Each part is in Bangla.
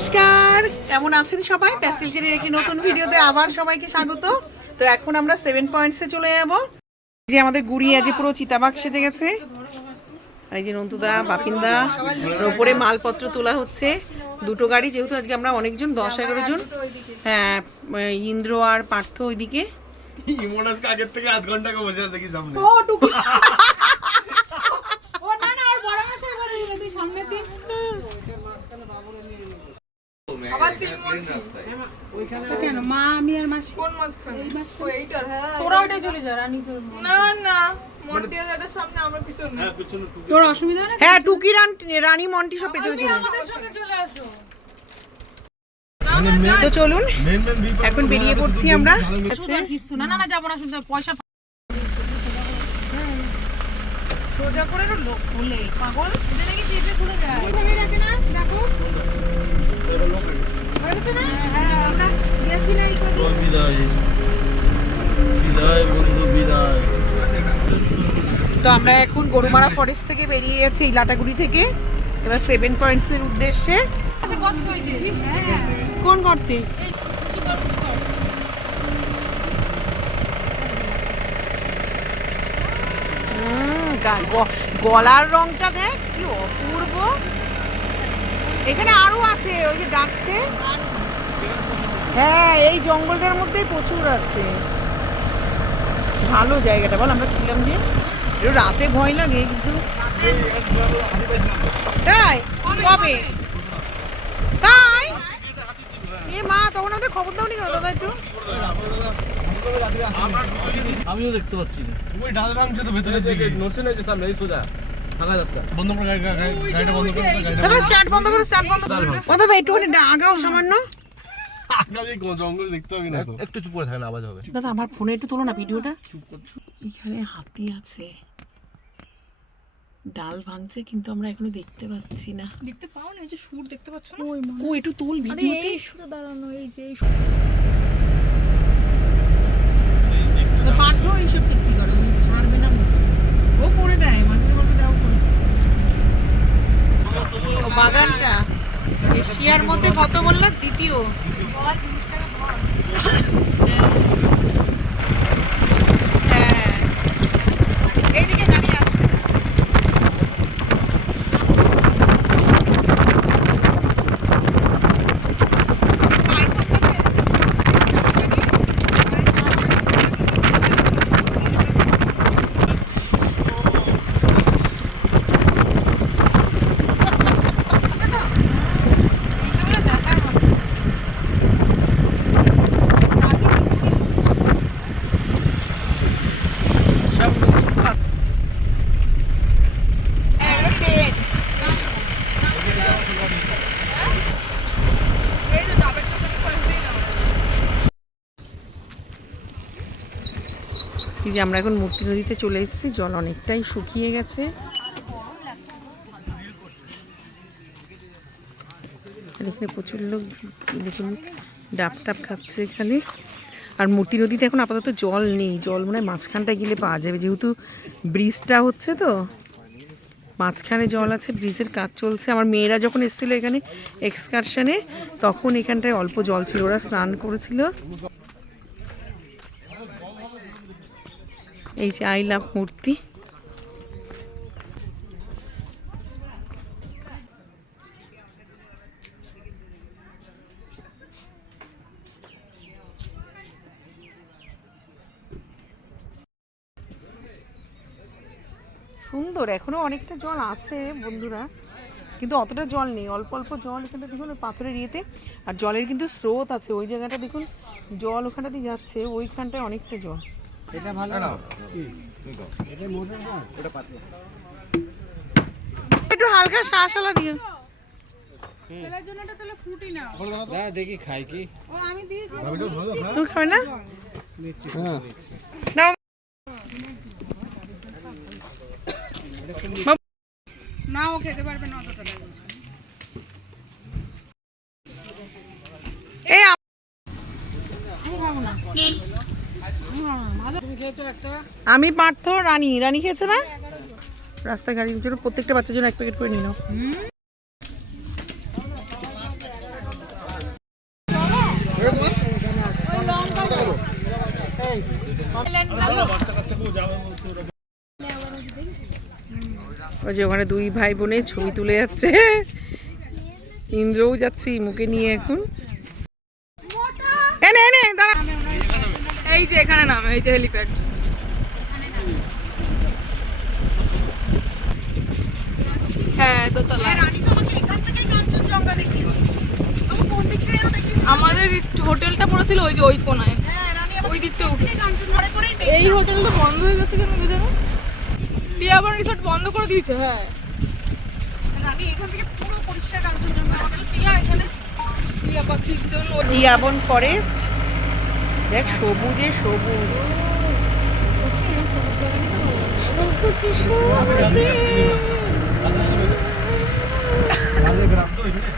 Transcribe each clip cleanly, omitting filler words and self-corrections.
নমস্কার, কেমন আছেন সবাই? প্যাস্টেল চেরির একটি নতুন ভিডিওতে আবার সবাইকে স্বাগত। তো এখন আমরা 7 পয়েন্টসে চলে যাব। যে আমাদের গুড়ি আজ পুরো চিতাবাঘ সেজে গেছে, আর এই যে নন্তুদা, বাপিন্দা, ওপরে মালপত্র তোলা হচ্ছে। দুটো গাড়ি, যেহেতু আজকে আমরা অনেকজন, 10-11 জন। হ্যাঁ, ইন্দ্র আর পার্থ ওইদিকে। ইমোনাসকে আগের থেকে আধ ঘন্টা আগে বসে আছে কি সামনে। ও টুকু ও না না, আর বড় মশাই বলে দিল তুই সামনের দিন আবার তিন ওইখানে কেন মা আমি আর মাসি কোন মাঝখানে ও এইটার। হ্যাঁ তোরা ওইটা চলে যা রানী তোর না না মন্টিয়ালের সামনে আমার পিছনে। হ্যাঁ পিছনে তোর অসুবিধা না? হ্যাঁ টুকি রানী মন্টি সব পেছনে চলে আমাদের সঙ্গে চলে আসো। তো চলুন এখন বেরিয়ে পড়ছি আমরা। না না না যাবো না, শুধু পয়সা সোজা করে লোক খুলে পাগল নাকি জিপে খুলে যায় ওইভাবে রাখে না। দেখো হয়ে গেছে না? হ্যাঁ আমরা গেছি না এই কদিন। বিদায় বিদায় বন্ধু বিদায়। তো আমরা এখন গরুমারা ফরেস্ট থেকে বেরিয়ে গেছি, এই লাটাগুড়ি থেকে। এবার 7 পয়েন্টসের উদ্দেশ্যে। কত হই যে হ্যাঁ কোন করতে? এই কিছু কর গলার রংটা দেখ কি অপূর্ব। এখানে আরো আছে, ওই যে ডাকছে। হ্যাঁ এই জঙ্গলটার মধ্যেই প্রচুর আছে। ভালো জায়গাটা বল, আমরা ছিলাম যে। একটু রাতে ভয় লাগে কিন্তু। তাই কবে? তাই এ মা, তখন আমাদের খবর দাওনি কেন দাদা? একটু আমিও দেখতে পাচ্ছি না। ওই ডাল ভাঙছে তো ভেতরের দিকে। নরসিং আছে সামনে, এই সোজা ফাঁকা রাস্তা। বন্ধ করে গাড়িটা বন্ধ করে দাদা স্টার্ট বন্ধ করো, স্টার্ট বন্ধ করো। ও দাদা একটুখানি আগাও সামান্য। আগামী জঙ্গল দেখতে হবে না তো। একটু চুপ করে থাকেন, আওয়াজ হবে। দাদা আমার ফোনে একটু তোলো না ভিডিওটা। এখানে হাতি আছে, ডাল ভাঙছে কিন্তু আমরা এখনো দেখতে পাচ্ছি না। দেখতে পাও না? এই যে সুর দেখতে পাচ্ছ না? কো একটু তোল ভিডিওতে। এই সুরে দাঁড়ানো, এই যে দাদা পার্থ এইসব কীর্তি করে, ও ছাড়বে না মুখ। ও করে দেয়, মাঝে মাঝে দাও করে দিচ্ছে। ও বাগানটা এশিয়ার মধ্যে কত বললাম? দ্বিতীয়। বল জিনিসটাকে বল। হ্যাঁ এইদিকে গাড়ি আসছে। এইসবগুলো দেখার মতো। সব এই যে ডাবের দোকানে কয়েকদিন না। এই যে আমরা এখন মূর্তি নদীতে চলে এসেছি, জল অনেকটাই শুকিয়ে গেছে। এখানে প্রচুর লোক দেখুন ডাব টাপ খাচ্ছে এখানে। আর মূর্তি নদীতে এখন আপাতত জল নেই, জল মনে হয় মাঝখানটায় গেলে পাওয়া যাবে, যেহেতু ব্রিজটা হচ্ছে তো মাঝখানে জল আছে, ব্রিজের কাজ চলছে। আমার মেয়েরা যখন এসেছিলো এখানে এক্সকারশনে, তখন এখানটায় অল্প জল ছিল, ওরা স্নান করেছিল। এই যে আই লাভ মূর্তি। সুন্দর, এখনো অনেকটা জল আছে বন্ধুরা, কিন্তু অতটা জল নেই, অল্প অল্প জল এখানটা দেখুন পাথরের ইয়েতে। আর জলের কিন্তু স্রোত আছে, ওই জায়গাটা দেখুন জল ওখানটা দিয়ে যাচ্ছে, ওইখানটায় অনেকটা জল। এটা ভালো না। একটু হালকা শাঁসালা দিও। ছেলের জন্যটা তাহলে ফ্রুটি নাও। না দেখি খাই কি। ও আমি দিয়েছি। তুমি খাবে না? হ্যাঁ নাও। না ও খেতে পারবে না অতটা। এই আমি পার্থ, রানী রানী খেয়েছে না? রাস্তায় গাড়ির জন্য প্রত্যেকটা বাচ্চার জন্য এক প্যাকেট করে নিয়ে নাও। ওই যে ওখানে দুই ভাই বোনে ছবি তুলে যাচ্ছে, ইন্দ্রও যাচ্ছে মুখে নিয়ে এখন। এনে এনে দাঁড়া, এই যে এখানে নামে, এই যে হেলিপ্যাড। হ্যাঁ দোতলা। আমাদের হোটেলটা পড়েছিল ওই যে ওই কোনায়, ওই দিকটা উঠে। এই হোটেলটা বন্ধ হয়ে গেছে কেন কি জানো? টিয়াবন রিসোর্ট বন্ধ করে দিয়েছে। হ্যাঁ টিয়া এখানে, টিয়া পাখির জন্য। টিয়াবন ফরেস্ট দেখ, সবুজে সবুজ, সবুজে সবুজে। গ্রাম তো এখানে।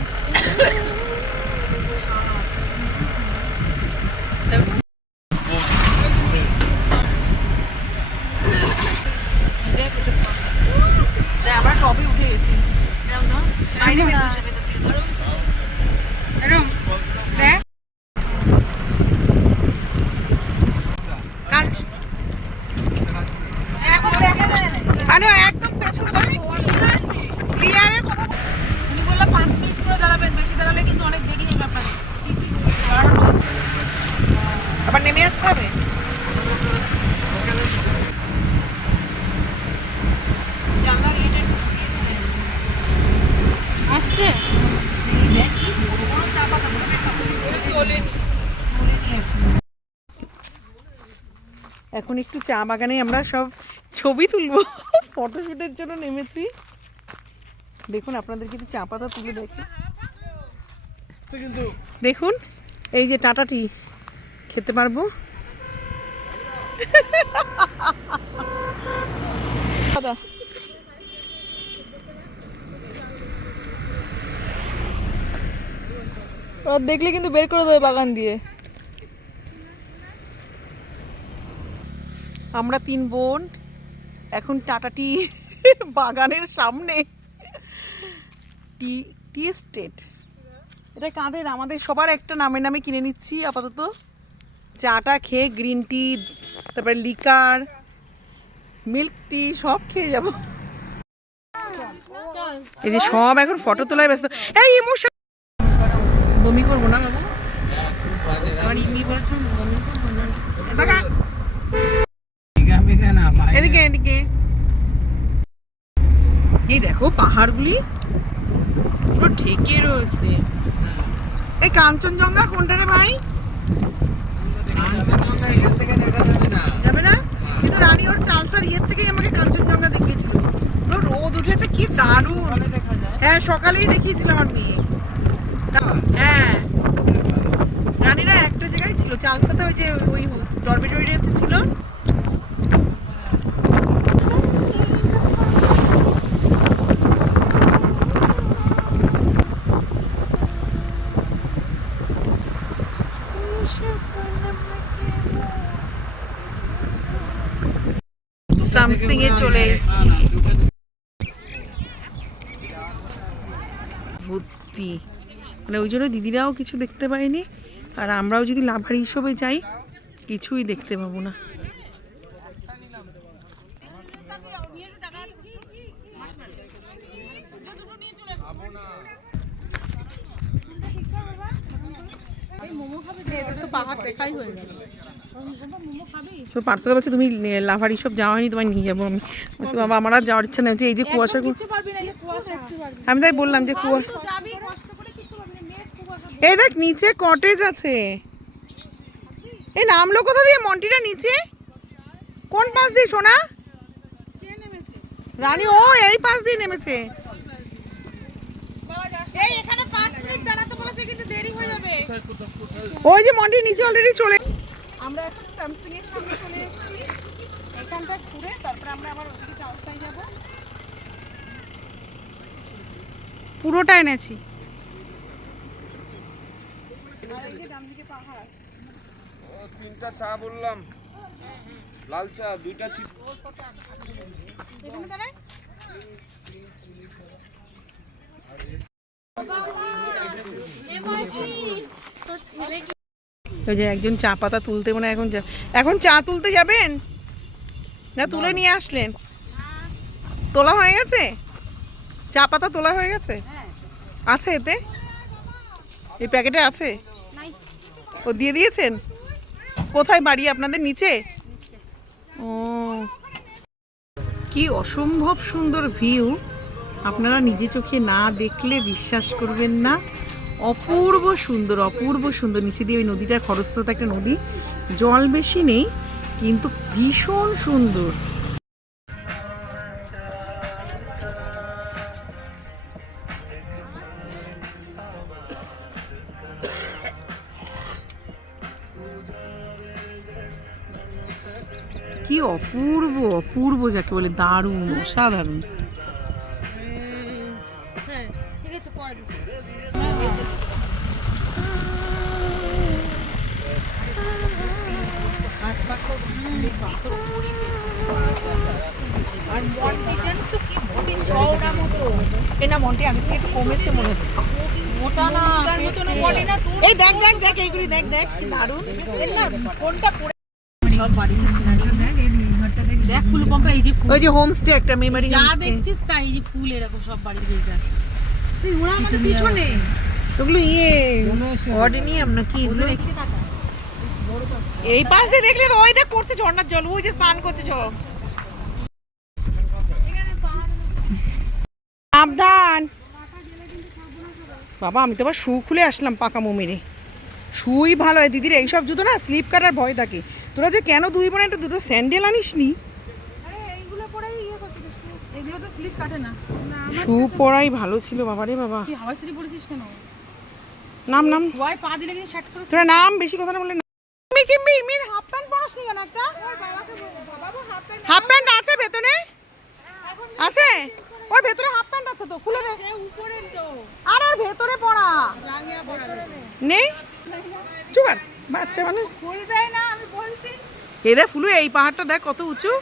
আমরা টপে উঠে গেছি। একদম পেছনে ক্লিয়ারের কথা উনি বললাম 5 মিনিট করে দাঁড়াবেন, বেশি দাঁড়ালে কিন্তু অনেক দেরি হবে আপনাদের, আবার নেমে আসতে হবে। জানলার এটা একটু সরিয়ে নেবে। আসছে এই দেখ কি বড় বড় চা পাতা, মনে কথা চলেনি। এখন একটু চা বাগানে আমরা সব ছবি তুলবো, ফটোশুটের জন্য নেমেছি। দেখুন আপনাদের কিছু চা পাতা তুলে দেখি। দেখুন এই যে টাটা টি খেতে পারবো। ওরা দেখলে কিন্তু বের করে দেবে বাগান দিয়ে। আমরা 3 বোন এখন টাটা টি বাগানের সামনে, টি টি স্টেট। এটা কাঁদের, আমাদের সবার একটা নামে নামে কিনে নিচ্ছি আপাতত। চাটা খেয়ে গ্রিন টি, তারপরে লিকার, মিল্ক টি সব খেয়ে যাব। এই যে সব এখন ফটো তোলায় ব্যস্ত। এই ইমোশন বমি করবো না বাবু, আমার ইমি বলছেন বমি করবো না। দেখা এদিকে এদিকে, এই দেখো পাহাড়গুলি পুরো ঢেকে রয়েছে। এই কাঞ্চনজঙ্ঘা কোনটা রে ভাই? এখান থেকে দেখা যাবে না। যাবে না? কিন্তু রানী ওর চালসার ইয়ের থেকেই আমাকে কাঞ্চনজঙ্ঘা দেখিয়েছিল। পুরো রোদ উঠেছে, কি দারুণ। হ্যাঁ সকালেই দেখিয়েছিল আমার মেয়ে। হ্যাঁ রানীরা একটা জায়গায় ছিল, চালসাতে ওই যে ওই ডরমিটরিতে ছিল। সামসিং এ চলে এসেছি, ভর্তি মানে ওই জন্য দিদিরাও কিছু দেখতে পায়নি, আর আমরাও যদি লাভার হিসেবে যাই কিছুই দেখতে পাবো না। তো পাহাড় দেখাই হয়ে গেল। তো পার্থ বলছে তুমি লাভার হিসেব যাওয়া হয়নি, তোমায় নিয়ে যাবো আমি। বলছি বাবা আমার আর যাওয়ার ইচ্ছা নেই। এই যে কুয়াশা, আমি তাই বললাম যে কুয়াশা। এই দেখ নিচে কটেজ আছে। এই নামলো কোথা দিয়ে মন্টিটা নিচে? কোন পাশ দিয়ে সোনা? রানী ও এই পাশ দিয়ে নেমেছে। এই এখানে 5 মিনিট দাঁড়াতে বলেছে কিন্তু দেরি হয়ে যাবে। ওই যে মন্টি নিচে অলরেডি চলে। আমরা এখন স্যামসাং এর সামনে চলে এসেছি, এখানটা ঘুরে তারপরে আমরা আবার ওদিকে চালসাই যাব। পুরোটা এনেছি। আর এই যে ডান দিকে পাহাড়। ও 3টা চা বললাম, লাল চা 2টা চি। এখানে দাঁড়ায় ওই যে একজন চা পাতা তুলতে, মানে এখন চা তুলতে যাবেন না তুলে নিয়ে আসলেন? তোলা হয়ে গেছে, চা পাতা তোলা হয়ে গেছে, আছে এতে, এই প্যাকেটে আছে, ও দিয়ে দিয়েছেন। কোথায় বাড়ি আপনাদের? নিচে? ও, কি অসম্ভব সুন্দর ভিউ, আপনারা নিজে চোখে না দেখলে বিশ্বাস করবেন না। অপূর্ব সুন্দর, অপূর্ব সুন্দর। নিচে দিয়ে ওই নদীটা, খরস্রোতা একটা নদী, জল বেশি নেই কিন্তু ভীষণ সুন্দর। কি অপূর্ব, অপূর্ব যাকে বলে, দারুণ, অসাধারণ। আর মন্টি জানিস তো কি মন্টি চওড়া মতো, এ না মন্টি আগে থেকে একটু কমেছে মনে হচ্ছে, মোটা না তার মতো না বডি না তোর। এই দেখ দেখ দেখ এইগুলি দেখ দেখ কি দারুণ, এর না কোনটা পড়ে সব বাড়িতে সিনারিও দেখ, এই ঘরটা দেখ, দেখ ফুল পম্পা, এই যে ওই যে হোমস্টে একটা মেমরি হোমস্টে যা দেখছিস তাই, এই যে ফুল এরকম সব বাড়িতে যেটা তুই ওরা আমাদের পিছনে ওগুলো অর্ডিনিয়াম নাকি এগুলো দেখতে থাকা। এই পাশ দিয়ে দেখলে তো ওই দেখ পড়ছে ঝর্ণার জল, ওই যে স্নান করছে সব। সাবধান বাবা, আমি তো আবার শু খুলে আসলাম পাকা মেরে। শুই ভালো হয় দিদির, এইসব জুতো না স্লিপ কাটার ভয় থাকে। তোরা যে কেন দুই বোনে একটা দুটো স্যান্ডেল আনিস নি? শু পরাই ভালো ছিল বাবা রে বাবা। নাম নাম তোরা নাম বেশি কথা না বললে। হাফ প্যান্ট পরাস নি কেন? একটা হাফ প্যান্ট আছে ভেতরে, আছে ওর ভেতরে হাফ প্যান্ট আছে তো, খুলে দে। আর ওর ভেতরে পড়া নেই, চুকার বাচ্চা মানে খুলবে না, আমি বলছি। এই দেখ ফুলু, এই পাহাড়টা দেখ কত উঁচু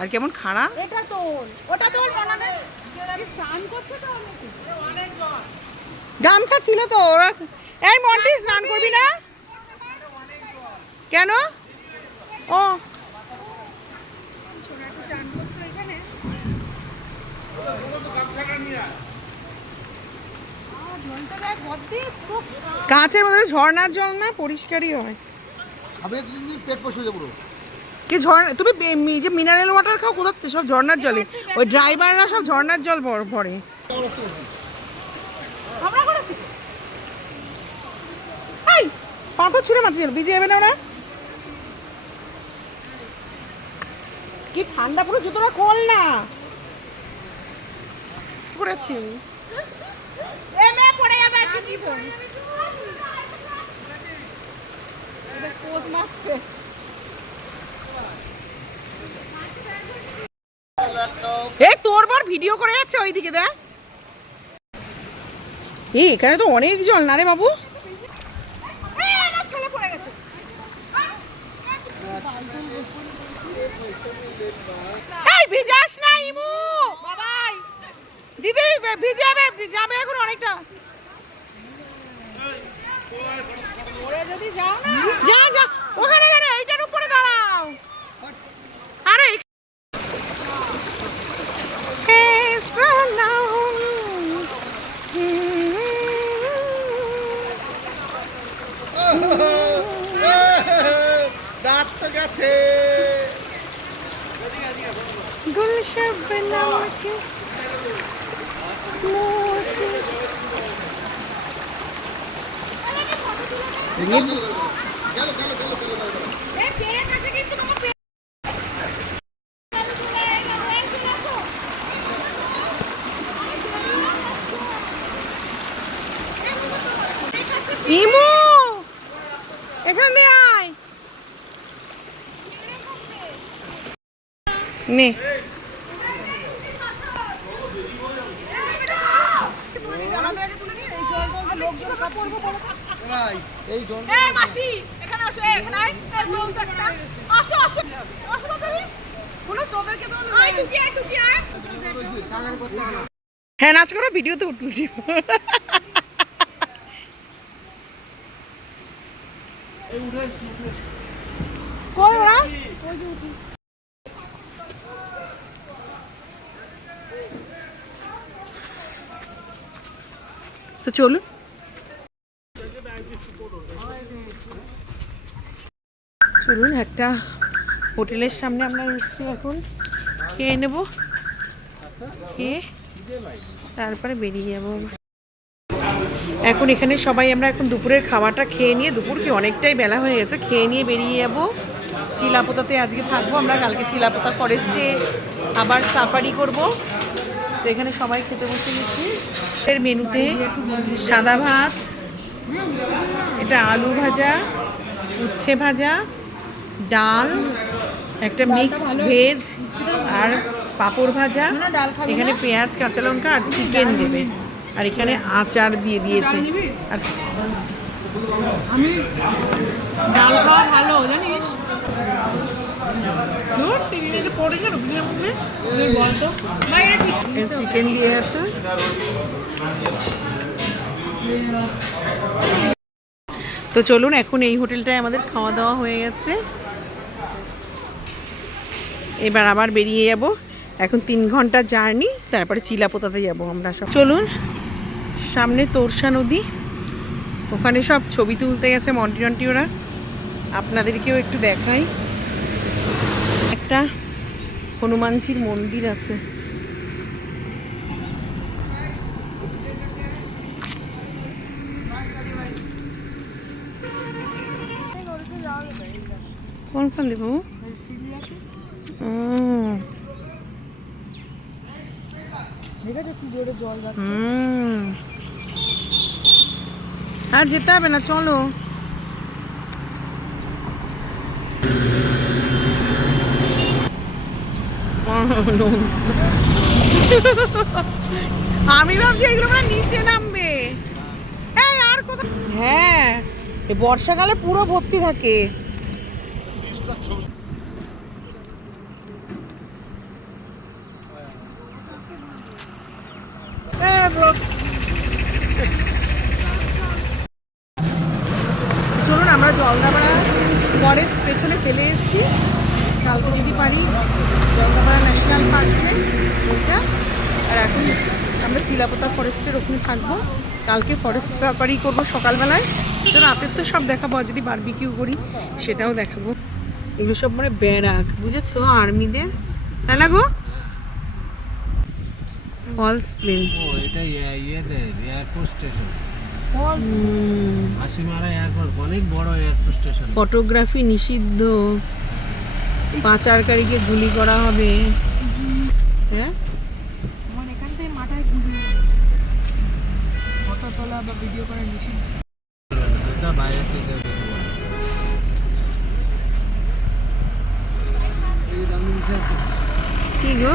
আর কেমন খাড়া। এটা তোল, ওটা তোল, মনে নেই স্নান করছে তো অনেক জল, গামছা ছিল তো ওরা। এই মন্টি স্নান করবি না কেন? ও কাঁচের মধ্যে ঝর্ণার জল না, পরিষ্কারই হয়। কি ঝর্ণা তুমি যে মিনারেল ওয়াটার খাও কোথাতে? সব ঝর্ণার জলে, ওই ড্রাইভাররা সব ঝর্ণার জল ভরে। পাথর ছুঁড়ে মারছে, ভিজে যাবে না ওরা? কি ঠান্ডা, পুরো জুতোটা খোল না পড়েছি। এই তোর বার ভিডিও করে যাচ্ছে ওইদিকে দেখ। এই এখানে তো অনেক জল না রে বাবু। ছেলে পড়ে গেছে। এই ভিজাস না ইমু বাবাই, দিদি ভিজে যাবে, যাবে এখন অনেকটা। ওরে যদি যাও না, যা যা ওখানে, এইটার উপরে দাঁড়াও। আরে রাত তো গেছে। গুলশন बनाके ইমু এখান দিয়ে আয় নে। হ্যাঁ নাচ করো, ভিডিওতে তুলছি। কই ওরা? তো চলুন। চলুন একটা হোটেলের সামনে আমরা এসেছি, এখন খেয়ে নেব, খেয়ে তারপরে বেরিয়ে যাবো। এখন এখানে সবাই আমরা এখন দুপুরের খাওয়াটা খেয়ে নিয়ে, দুপুর কি অনেকটাই বেলা হয়ে গেছে, খেয়ে নিয়ে বেরিয়ে যাবো। চিলাপোতাতে আজকে থাকবো আমরা, কালকে চিলাপোতা ফরেস্টে আবার সাফারি করব। তো এখানে সবাই খেতে বসে গেছি। এর মেনুতে সাদা ভাত, এটা আলু ভাজা, উচ্ছে ভাজা, ডাল, একটা মিক্স ভেজ আর পাঁপড় ভাজা, এখানে পেঁয়াজ কাঁচা লঙ্কা আর চিকেন দেবে, আর এখানে আচার দিয়ে দিয়েছে। আর আমি ডাল খাওয়া ভালো জানিস, চিকেন দিয়ে আছে। তো চলুন, এখন এই হোটেলটায় আমাদের খাওয়া দাওয়া হয়ে গেছে, এবার আবার বেরিয়ে যাব। এখন 3 ঘন্টা জার্নি, তারপরে চিলাপোতাতে যাব আমরা সব। চলুন, সামনে তোরসা নদী, ওখানে সব ছবি তুলতে গেছে মন্টি ওরা, আপনাদেরকেও একটু দেখাই। একটা হনুমানজির মন্দির আছে। কোনখান দেব? আর যেতে হবে না, চলো। আমি ভাবছি এগুলো মানে নিচে নামবে। এই আর কোথাও? হ্যাঁ, এই বর্ষাকালে পুরো ভর্তি থাকে। চলুন, আমরা জলদাপাড়া ফরেস্ট পেছনে ফেলে এসেছি। কালকে যদি পারি জলদাপাড়া ন্যাশনাল পার্কে ওইটা, আর এখন আমরা চিলাপোতা ফরেস্টের ওখানে থাকবো। কালকে ফরেস্ট সাফারি করবো সকালবেলায়, তো রাতের তো সব দেখাবো, আর যদি বারবিকিউ করি সেটাও দেখাবো। এগুলো সব মানে ব্যারাক, বুঝেছো, আর্মিদের, তাই না গো? ফলস প্লেন, ও এটা এয়ারপোর্ট স্টেশন, হাসিমারা এয়ারপোর্ট, অনেক বড় এয়ারপোর্ট স্টেশন। ফটোগ্রাফি নিষিদ্ধ, পাচারকারীকে গুলি করা হবে। হ্যাঁ, এখান থেকে মাথায় গুলি, ফটো তোলা বা ভিডিও করা নিষিদ্ধ। বাইরে থেকে কি গো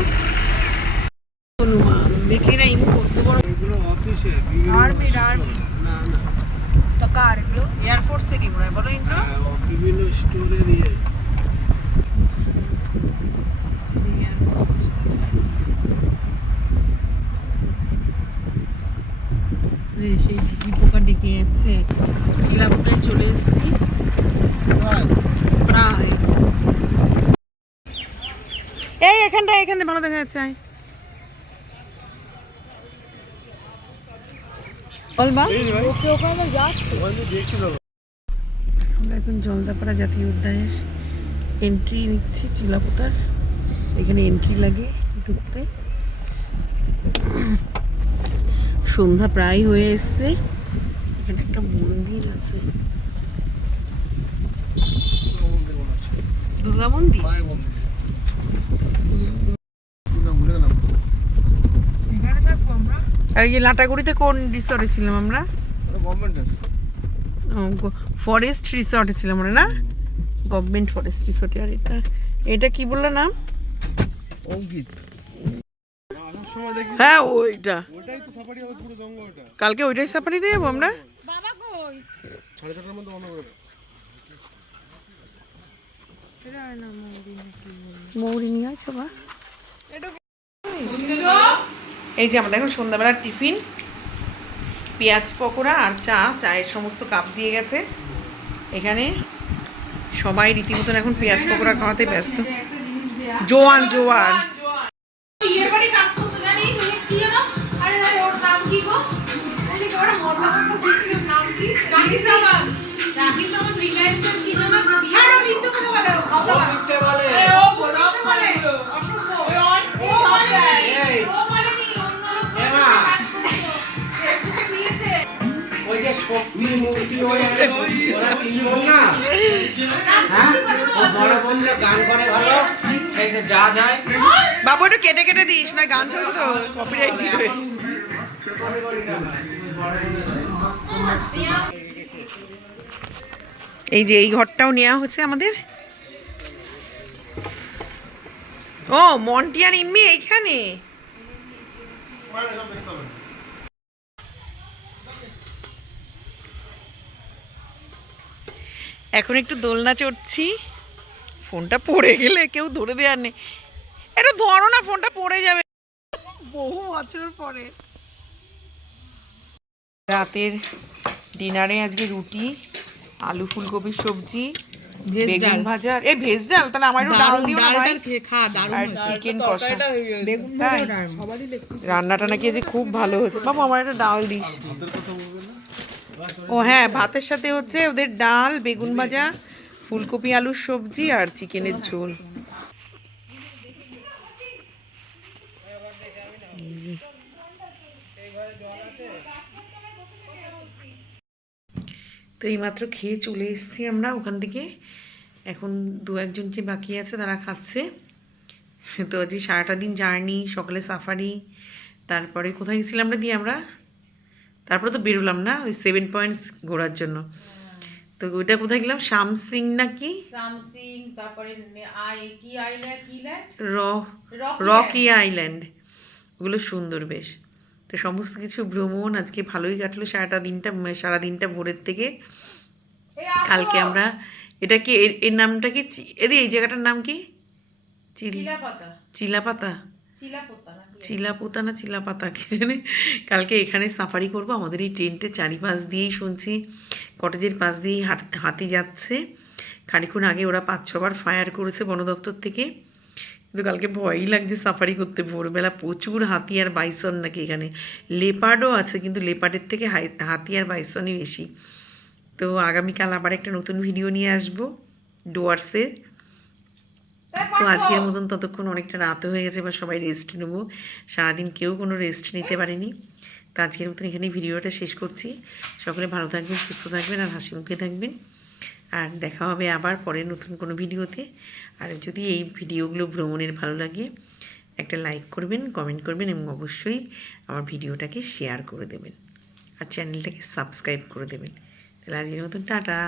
হনুমান দেখলি না? ইমু কত বড়, এগুলো অফিসের আর্মি না না, তো কার এগুলো? এয়ারফোর্সেরই মনে হয়, বলো ইন্দ্র। বিভিন্ন স্টোরের ইয়ে। সেই ঝিঁকি পোকা ডেকে যাচ্ছে। চিলাপোতায় চলে এসেছি প্রায়। এই এখানটা ভালো দেখা যাচ্ছে। বলবা আমরা এখন জলদাপাড়া জাতীয় উদ্যানের এন্ট্রি নিচ্ছি চিলাপোতার। এখানে এন্ট্রি লাগে ঢুকতে। সন্ধ্যা প্রায় হয়ে এসছে। এখানে একটা মন্দির আছে, দুর্গা মন্দির। আর এই লাটাগুড়িতে কোন রিসর্টে ছিলাম আমরা? ফরেস্ট রিসর্টে ছিলাম আমরা, না গভর্নমেন্ট ফরেস্ট রিসর্টে। আর এটা কি বললো নাম? অঙ্কিত। হ্যাঁ ওইটা, কালকে ওইটাই সাফারি দিয়ে যাবো আমরা। মৌরি নিয়ে আছো বা? এই যে আমাদের এখন সন্ধ্যাবেলার টিফিন, পেঁয়াজ পকোড়া আর চায়ের সমস্ত কাপ দিয়ে গেছে। এখানে সবাই রীতিমতন এখন পেঁয়াজ পকোড়া খাওয়াতে ব্যস্ত। জোয়ান ওই যে শক্তি মূর্তি ওই ওরা তিনজন না হ্যাঁ ও বড় বোনরা গান করে ভালো এই যে যা যায় বাবু একটু কেটে কেটে দিস না, গান চলছে তো কপিরাইট দিবে। এই যে এই ঘরটাও নেওয়া হচ্ছে আমাদের। ও মন্টি আর ইম্মি এইখানে। এখন একটু দোলনা চড়ছি। ফোনটা পড়ে গেলে কেউ ধরে দেওয়ার নেই। এটা ধরো না, ফোনটা পড়ে যাবে বহু বছর পরে। রাতের ডিনারে আজকে রুটি, আলু ফুলকপির সবজি, বেগুন ভাজা। এই ভেজ ডাল, তাহলে আমার একটু ডাল দিও না ভাই। আর চিকেন কষা। তাই? রান্নাটা নাকি আজকে খুব ভালো হয়েছে। বাবু আমার একটা ডাল দিস। ও হ্যাঁ, ভাতের সাথে হচ্ছে ওদের ডাল, বেগুন ভাজা, ফুলকপি আলুর সবজি আর চিকেনের ঝোল। তো এইমাত্র খেয়ে চলে এসেছি আমরা ওখান থেকে। এখন দু একজন যে বাকি আছে তারা খাচ্ছে। তো আজকে সারাটা দিন জার্নি, সকালে সাফারি, তারপরে কোথায় গেছিলাম আমরা তারপরে তো বেরোলাম না ওই 7 পয়েন্টস ঘোরার জন্য। তো ওইটা কোথায় গেলাম, শামসিং নাকি সামসিং, তারপরে কি আইল্যান্ড রকি আইল্যান্ড, ওগুলো সুন্দর বেশ। তো সমস্ত কিছু ভ্রমণ আজকে ভালোই কাটলো সারা দিনটা ভোরের থেকে। কালকে আমরা এটা কি এর নামটা কি, এই জায়গাটার নাম কি? চিলাপাতা, চিলাপোতা না চিলাপাতা কি জানি। কালকে এখানে সাফারি করব। আমাদের এই টেন্টের চারিপাশ দিয়েই শুনছি, কটেজের পাশ দিয়েই হাতি যাচ্ছে। খানিক্ষণ আগে ওরা 5-6 বার ফায়ার করেছে বন দপ্তর থেকে। কিন্তু কালকে ভয়ই লাগছে সাফারি করতে। ভোরবেলা প্রচুর হাতি আর বাইসন নাকি এখানে। লেপার্ডও আছে, কিন্তু লেপার্ডের থেকে হাতি আর বাইসনই বেশি। তো আগামীকাল আবার একটা নতুন ভিডিও নিয়ে আসবো ডুয়ার্সের। তো আজকের মতন ততক্ষণ অনেকটা রাত হয়ে গেছে, এবার সবাই রেস্ট নেবো। সারাদিন কেউ কোনো রেস্ট নিতে পারেনি। তো আজকের মতন এখানেই ভিডিওটা শেষ করছি। সকলে ভালো থাকবেন, সুস্থ থাকবেন আর হাসি মুখে থাকবেন। আর দেখা হবে আবার পরের নতুন কোনো ভিডিওতে। আর যদি এই ভিডিওগুলো ভ্রমণের ভালো লাগে একটা লাইক করবেন, কমেন্ট করবেন এবং অবশ্যই আমার ভিডিওটাকে শেয়ার করে দেবেন আর চ্যানেলটাকে সাবস্ক্রাইব করে দেবেন। তাহলে আজকের মতন টাটা।